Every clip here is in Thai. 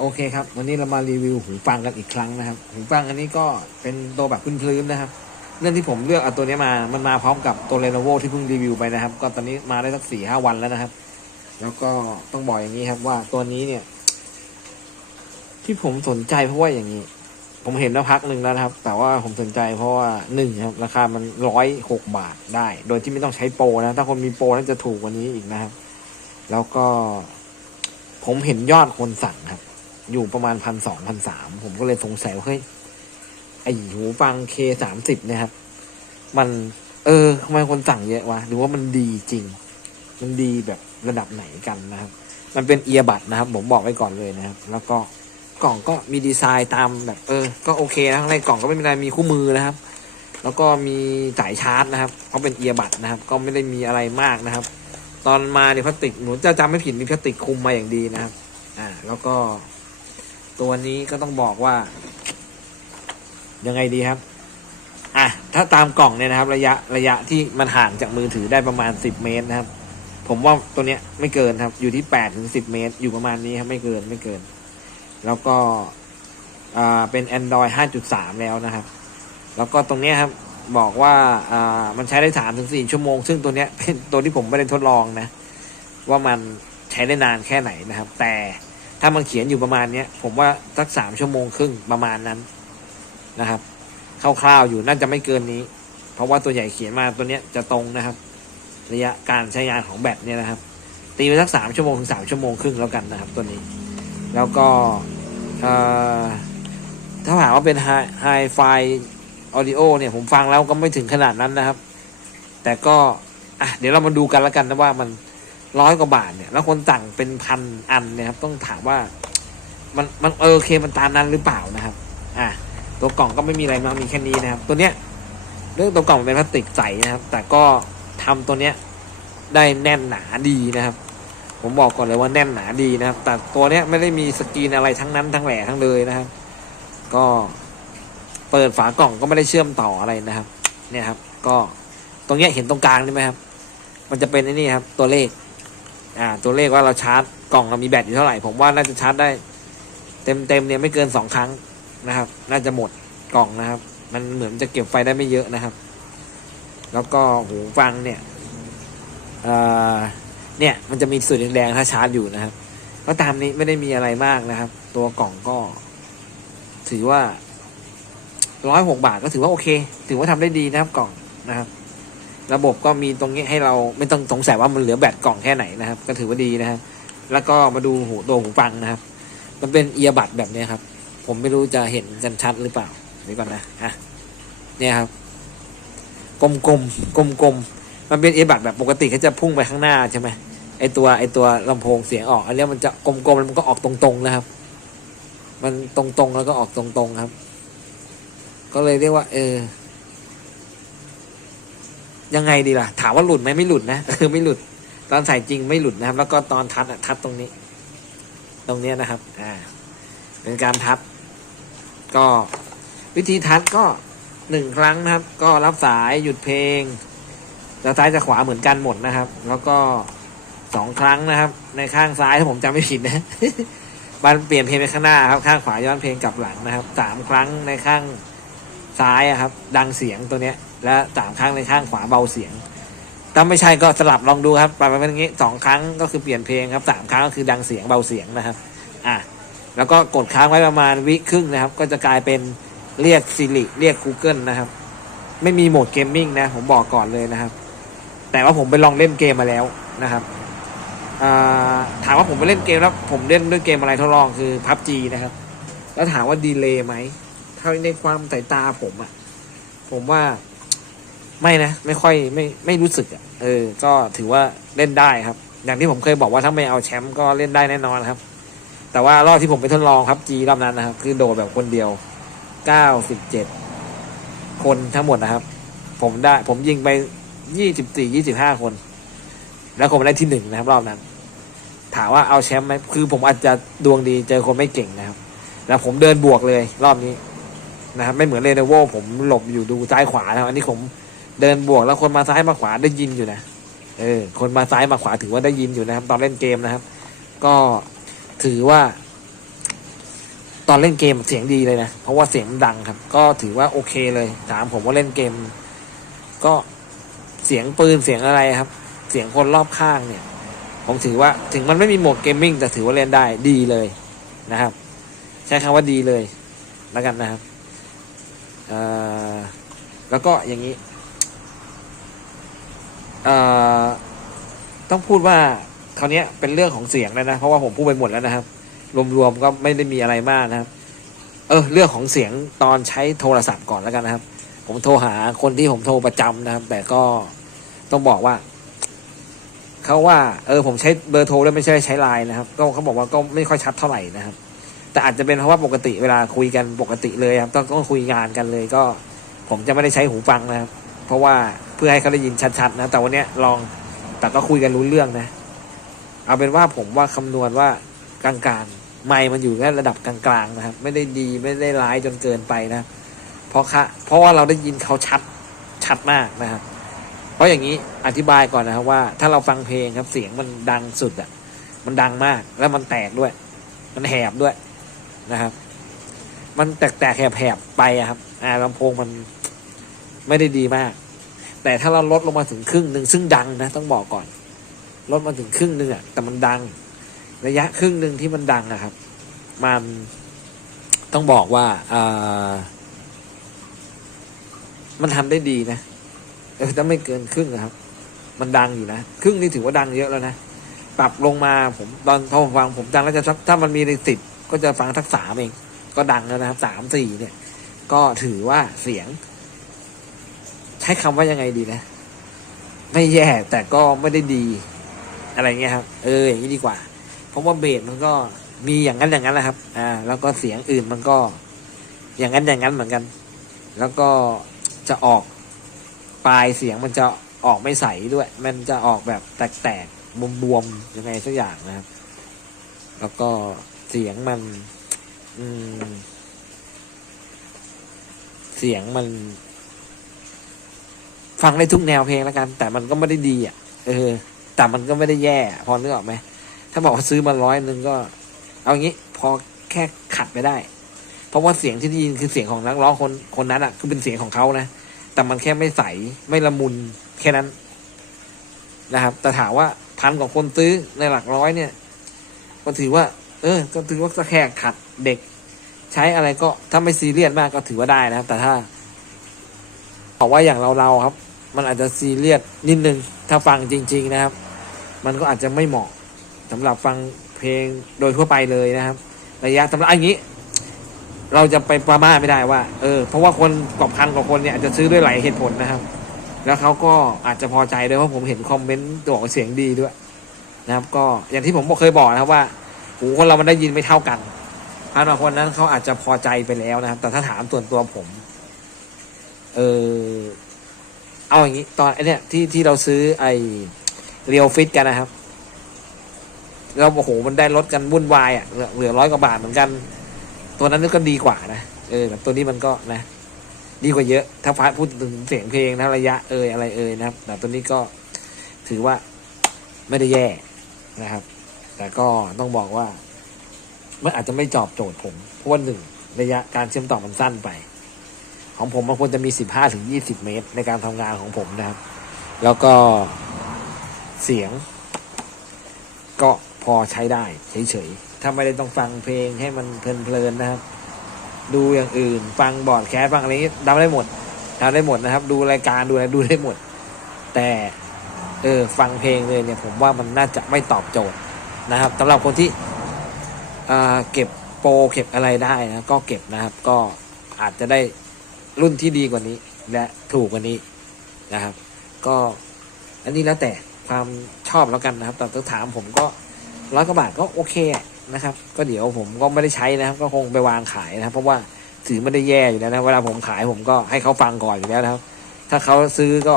โอเคครับ วันนี้เรามารีวิวหูฟังกันอีกครั้งนะครับ หูฟังอันนี้ก็เป็นตัวแบบพื้นๆนะครับ เรื่องที่ผมเลือกเอาตัวนี้มา มันมาพร้อมกับตัว Lenovo ที่เพิ่งรีวิวไปนะครับ ก็ตอนนี้มาได้สักสี่ห้าวันแล้วนะครับ แล้วก็ต้องบอกอย่างนี้ครับว่าตัวนี้เนี่ย ที่ผมสนใจเพราะว่าอย่างนี้ ผมเห็นมาพักหนึ่งแล้วนะครับ แต่ว่าผมสนใจเพราะว่าหนึ่งครับ ราคามันร้อยหกบาทได้ โดยที่ไม่ต้องใช้โปรนะ ถ้าคนมีโปรน่าจะถูกกว่านี้อีกนะครับ แล้วก็ ผมเห็นยอดคนสั่งครับ อยู่ประมาณพันสองพันสามผมก็เลยสงสัยว่าเฮ้ยไอหูฟังเคสามสิบเนี่ยครับ มัน เออทำไมคนสั่งเยอะวะหรือว่ามันดีจริง มันดีแบบระดับไหนกันนะครับ มันเป็นเอียบัดนะครับ ผมบอกไว้ก่อนเลยนะครับ แล้วก็กล่องก็มีดีไซน์ตามแบบ เออ ก็โอเคนะข้างในกล่องก็ไม่มีอะไรมีคู่มือนะครับ แล้วก็มีสายชาร์จนะครับเพราะเป็นเอียบัดนะครับ ก็ไม่ได้มีอะไรมากนะครับ ตอนมาเนี่ยพลาสติกหนูจะจำไม่ผิดมีพลาสติกคลุมมาอย่างดีนะครับ อ่า แล้วก็ ตัวนี้ก็ต้องบอกว่า ยังไงดีครับ อะ ถ้าตามกล่องเนี่ยนะครับ ระยะระยะที่มันห่างจากมือถือได้ประมาณสิบเมตรนะครับ ผมว่าตัวเนี้ยไม่เกินครับ อยู่ที่แปดถึงสิบเมตร อยู่ประมาณนี้ครับ ไม่เกินไม่เกิน แล้วก็อ่าเป็น Android 5.3 แล้วนะครับ แล้วก็ตรงเนี้ยครับบอกว่าอ่ามันใช้ได้สามถึงสี่ชั่วโมง ซึ่งตัวเนี้ยเป็นตัวที่ผมไม่ได้ทดลองนะ ว่ามันใช้ได้นานแค่ไหนนะครับ แต่ ถ้ามันเขียนอยู่ประมาณเนี้ยผมว่าสักสามชั่วโมงครึ่งประมาณนั้นนะครับคร่าวๆอยู่น่าจะไม่เกินนี้ เพราะว่าตัวใหญ่เขียนมาตัวเนี้ยจะตรงนะครับ ระยะการใช้งานของแบตเนี่ยนะครับ ตีไปสักสามชั่วโมงถึงสามชั่วโมงครึ่งแล้วกันนะครับ ตัวนี้ แล้วก็ถ้าถามว่าเป็นไฮไฮไฟออดิโอเนี่ยผมฟังแล้วก็ไม่ถึงขนาดนั้นนะครับ แต่ก็อะเดี๋ยวเรามาดูกันแล้วกันนะว่ามัน ร้อยกว่าบาทเนี่ย แล้วคนสั่งเป็นพันอันเนี่ยครับต้องถามว่ามันมันเออโอเคมันตามนั้นหรือเปล่านะครับ อะตัวกล่องก็ไม่มีอะไรมากมีแค่นี้นะครับ ตัวเนี้ยเรื่องตัวกล่องเป็นพลาสติกใสนะครับ แต่ก็ทำตัวเนี้ยได้แน่นหนาดีนะครับ ผมบอกก่อนเลยว่าแน่นหนาดีนะครับ แต่ตัวเนี้ยไม่ได้มีสกรีนอะไรทั้งนั้นทั้งแหล่ทั้งเลยนะครับ ก็เปิดฝากล่องก็ไม่ได้เชื่อมต่ออะไรนะครับ เนี่ยครับ ก็ตรงเนี้ยเห็นตรงกลางใช่ไหมครับ มันจะเป็นไอ้นี่ครับ ตัวเลข อ่าตัวเลขว่าเราชาร์จกล่องเรามีแบตอยู่เท่าไหร่ ผมว่าน่าจะชาร์จได้ เต็มเต็มเนี่ยไม่เกินสองครั้งนะครับ น่าจะหมดกล่องนะครับ มันเหมือนจะเก็บไฟได้ไม่เยอะนะครับ แล้วก็หูฟังเนี่ยเอ่อเนี่ยมันจะมีสุดแดงๆถ้าชาร์จอยู่นะครับก็ตามนี้ไม่ได้มีอะไรมากนะครับ ตัวกล่องก็ ถือว่าร้อยหกบาทก็ถือว่าโอเค ถือว่าทำได้ดีนะครับกล่องนะครับ ระบบก็มีตรงนี้ให้เราไม่ต้องสงสัยว่ามันเหลือแบตกล่องแค่ไหนนะครับ ก็ถือว่าดีนะครับแล้วก็มาดูหูตัวหูฟังนะครับ มันเป็นเอียบัดแบบนี้ครับ ผมไม่รู้จะเห็นกันชัดหรือเปล่าเดี๋ยวก่อนนะอะเนี่ยครับ กลมๆกลมๆมันเป็นเอียบัดแบบปกติเขาจะพุ่งไปข้างหน้าใช่ไหมไอตัวไอตัวลำโพงเสียงออก อันนี้มันจะกลมๆแล้วมันก็ออกตรงๆนะครับ มันตรงๆแล้วก็ออกตรงๆครับ ก็เลยเรียกว่า เออ ยังไงดีล่ะ ถามว่าหลุดไหมไม่หลุดนะเออไม่หลุด ตอนใส่จริงไม่หลุดนะครับ แล้วก็ตอนทัดทัดตรงนี้ ตรงเนี้ยนะครับ อ่า เป็นการทัด ก็วิธีทัดก็หนึ่งครั้งนะครับ ก็รับสายหยุดเพลงจะซ้ายจะขวาเหมือนกันหมดนะครับ แล้วก็สองครั้งนะครับ ในข้างซ้ายถ้าผมจำไม่ผิดนะมันเปลี่ยนเพลงไปข้างหน้าครับ ข้างขวาย้อนเพลงกลับหลังนะครับสามครั้งในข้างซ้ายครับ ดังเสียงตัวเนี้ย และสามครั้งในข้างขวาเบาเสียง ถ้าไม่ใช่ก็สลับลองดูครับไปไปเป็นอย่างนี้สองครั้งก็คือเปลี่ยนเพลงครับสามครั้งก็คือดังเสียงเบาเสียงนะครับ อะแล้วก็กดค้างไว้ประมาณวิครึ่งนะครับ ก็จะกลายเป็นเรียก Siri เรียก Google นะครับ ไม่มีโหมดเกมมิ่งนะ ผมบอกก่อนเลยนะครับ แต่ว่าผมไปลองเล่นเกมมาแล้วนะครับถามว่าผมไปเล่นเกมแล้ว ผมเล่นด้วยเกมอะไรทดลองคือ PUBG นะครับ แล้วถามว่าดีเลย์ไหมเท่าในความสายตาผมอะผมว่า ไม่นะ ไม่ค่อยไม่ไม่รู้สึกอะเออ ก็ถือว่าเล่นได้ครับ อย่างที่ผมเคยบอกว่าถ้าไม่เอาแชมป์ก็เล่นได้แน่นอนครับ แต่ว่ารอบที่ผมไปทดลองครับจีรอบนั้นนะครับ คือโดดแบบคนเดียวเก้าสิบเจ็ดคนทั้งหมดนะครับ ผมได้ ผมยิงไปยี่สิบสี่ยี่สิบห้าคน แล้วผมได้ที่หนึ่งนะครับ รอบนั้น ถามว่าเอาแชมป์ไหมคือผมอาจจะดวงดีเจอคนไม่เก่งนะครับ แล้วผมเดินบวกเลย รอบนี้นะครับ ไม่เหมือนเรเนโวผมหลบอยู่ดูซ้ายขวานะครับอันนี้ผม เดินบวกแล้วคนมาซ้ายมาขวาได้ยินอยู่นะ เออ คนมาซ้ายมาขวาถือว่าได้ยินอยู่นะครับ ตอนเล่นเกมนะครับ ก็ถือว่า ตอนเล่นเกมเสียงดีเลยนะ เพราะว่าเสียงดังครับ ก็ถือว่าโอเคเลย ถามผมว่าเล่นเกม ก็เสียงปืนเสียงอะไรครับ เสียงคนรอบข้างเนี่ย ผมถือว่าถึงมันไม่มีโหมดเกมมิ่งแต่ถือว่าเล่นได้ดีเลยนะครับ ใช้คำว่าดีเลยแล้วกันนะครับแล้วก็อย่างนี้ ต้องพูดว่าคราวนี้เป็นเรื่องของเสียงแล้วนะ เพราะว่าผมพูดไปหมดแล้วนะครับ รวมๆก็ไม่ได้มีอะไรมากนะครับ เออ เรื่องของเสียงตอนใช้โทรศัพท์ก่อนแล้วกันนะครับ ผมโทรหาคนที่ผมโทรประจำนะครับ แต่ก็ต้องบอกว่าเขาว่า เออผมใช้เบอร์โทรแล้วไม่ใช่ใช้ไลน์นะครับ ก็เขาบอกว่าก็ไม่ค่อยชัดเท่าไหร่นะครับ แต่อาจจะเป็นเพราะว่าปกติเวลาคุยกันปกติเลยครับต้องต้องคุยงานกันเลยก็ ผมจะไม่ได้ใช้หูฟังนะครับ เพราะว่า เพื่อให้เขาได้ยินชัดๆนะ แต่วันนี้ลองแต่ก็คุยกันรู้เรื่องนะ เอาเป็นว่าผมว่าคำนวณว่ากลางๆ ไม่มันอยู่แค่ระดับกลางๆนะครับ ไม่ได้ดีไม่ได้ร้ายจนเกินไปนะ เพราะค่ะเพราะว่าเราได้ยินเขาชัดชัดมากนะครับ เพราะอย่างนี้อธิบายก่อนนะครับว่า ถ้าเราฟังเพลงครับเสียงมันดังสุดอะ่ะ มันดังมากแล้วมันแตกด้วย มันแหบด้วยนะครับ มันแตกแตกแหบแหบๆไปอะครับ อ่าลำโพงมันไม่ได้ดีมาก แต่ถ้าเราลดลงมาถึงครึ่งหนึ่งซึ่งดังนะต้องบอกก่อน ลดมาถึงครึ่งหนึ่งอะแต่มันดัง ระยะครึ่งหนึ่งที่มันดังอะครับ มันต้องบอกว่าอ่ามันทำได้ดีนะเออถ้าไม่เกินครึ่งอะครับ มันดังอยู่นะครึ่งนี่ถือว่าดังเยอะแล้วนะปรับลงมาผมตอนพอผมฟังผมดังแล้วจะสักถ้ามันมีในสิบก็จะฟังทักสามเอง ก็ดังแล้วนะครับสามสี่เนี่ย ก็ถือว่าเสียง ช้คำว่ายังไงดีนะ ไม่แย่แต่ก็ไม่ได้ดี อะไรเงี้ยครับ เออ อย่างนี้ดีกว่า เพราะว่าเบสมันก็มีอย่างนั้นอย่างนั้นแหละครับ อ่า แล้วก็เสียงอื่นมันก็ อย่างนั้นอย่างนั้นเหมือนกัน แล้วก็จะออกปลายเสียงมันจะออกไม่ใสด้วย มันจะออกแบบแตกๆบวมๆยังไงสักอย่างนะครับ แล้วก็เสียงมัน อืม เสียงมัน ฟังได้ทุกแนวเพลงแล้วกัน แต่มันก็ไม่ได้ดีอะ เออ แต่มันก็ไม่ได้แย่ พอนึกออกไหมถ้าบอกว่าซื้อมาร้อยหนึ่งก็ เอางี้ พอแค่ขัดไปได้ เพราะว่าเสียงที่ได้ยินคือเสียงของนักร้องคนคนนั้นอะ คือเป็นเสียงของเขานะ แต่มันแค่ไม่ใสไม่ละมุนแค่นั้นนะครับ แต่ถามว่าพันกว่าคนซื้อในหลักร้อยเนี่ย ก็ถือว่า เออ ก็ถือว่าแค่ขัดเด็ก ใช้อะไรก็ถ้าไม่ซีเรียสมากก็ถือว่าได้นะครับ แต่ถ้าบอกว่าอย่างเราเราครับ มันอาจจะซีเรียสนิดนึง ถ้าฟังจริง ๆนะครับ มันก็อาจจะไม่เหมาะสำหรับฟังเพลงโดยทั่วไปเลยนะครับ ระยะสำหรับอันนี้ เราจะไปประมาทไม่ได้ว่า เออ เพราะว่าคนกว่าพันกว่าคนเนี่ยอาจจะซื้อด้วยหลายเหตุผลนะครับ แล้วเขาก็อาจจะพอใจด้วยเพราะผมเห็นคอมเมนต์ตัวเสียงดีด้วยนะครับ ก็อย่างที่ผมบอกเคยบอกนะครับว่าหูคนเรามันได้ยินไม่เท่ากันพันกว่าคนนั้นเขาอาจจะพอใจไปแล้วนะครับ แต่ถ้าถามส่วนตัวผม เออ เอาอย่างนี้ ตอนไอเนี้ยที่ที่เราซื้อไอเรียวฟิตกันนะครับ เราโอ้โหมันได้ลดกันวุ่นวายอะเหลือเหลือร้อยกว่าบาทเหมือนกัน ตัวนั้นก็ดีกว่านะเออแต่ตัวนี้มันก็นะ ดีกว่าเยอะ ถ้าฟ้าพูดถึงเสียงเพลงนะระยะเอยอะไรเอยนะครับแต่ตัวนี้ก็ถือว่าไม่ได้แย่นะครับ แต่ก็ต้องบอกว่ามันอาจจะไม่จอบโจทย์ผมเพราะว่าหนึ่งระยะการเชื่อมต่อมันสั้นไป ของผมมันควรจะมีสิบห้าถึงยี่สิบเมตร ในการทำงานของผมนะครับ แล้วก็เสียง ก็พอใช้ได้เฉยๆ ถ้าไม่ได้ต้องฟังเพลงให้มันเพลินๆนะครับ ดูอย่างอื่น ฟังบอร์ดแคสต์ฟังอะไรนี้ทำได้หมดทำได้หมดนะครับ ดูรายการดูอะไรดูได้หมด แต่เออฟังเพลงเลยเนี่ยผมว่ามันน่าจะไม่ตอบโจทย์นะครับสำหรับคนที่เก็บโปรเก็บอะไรได้นะก็เก็บนะครับ ก็อาจจะได้ รุ่นที่ดีกว่านี้ และถูกกว่านี้นะครับ ก็อันนี้แล้วแต่ความชอบแล้วกันนะครับแต่ถ้าถามผมก็ร้อยกว่าบาทก็โอเคนะครับ ก็เดี๋ยวผมก็ไม่ได้ใช้นะครับ ก็คงไปวางขายนะครับ เพราะว่าถือไม่ได้แย่อยู่แล้วนะเวลาผมขายผมก็ให้เขาฟังก่อนอยู่แล้วนะครับ ถ้าเขาซื้อก็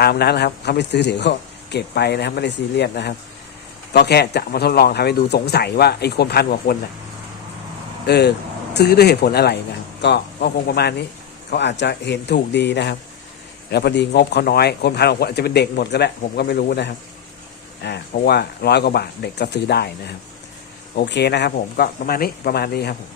ตามนั้นนะครับเขาไม่ซื้อเดี๋ยวก็เก็บไปนะครับ ไม่ได้ซีเรียสนะครับ ก็แค่จะมาทดลองทำให้ดูสงสัยว่าไอ้คนพันกว่าคนน่ะ เออ ซื้อด้วยเหตุผลอะไรนะครับก็ก็คงประมาณนี้ เขาอาจจะเห็นถูกดีนะครับ แล้วพอดีงบเขาน้อย คนพันคนอาจจะเป็นเด็กหมดก็ได้ผมก็ไม่รู้นะครับ อ่า เพราะว่าร้อยกว่าบาทเด็กก็ซื้อได้นะครับ โอเคนะครับ ผมก็ประมาณนี้ประมาณนี้ครับผม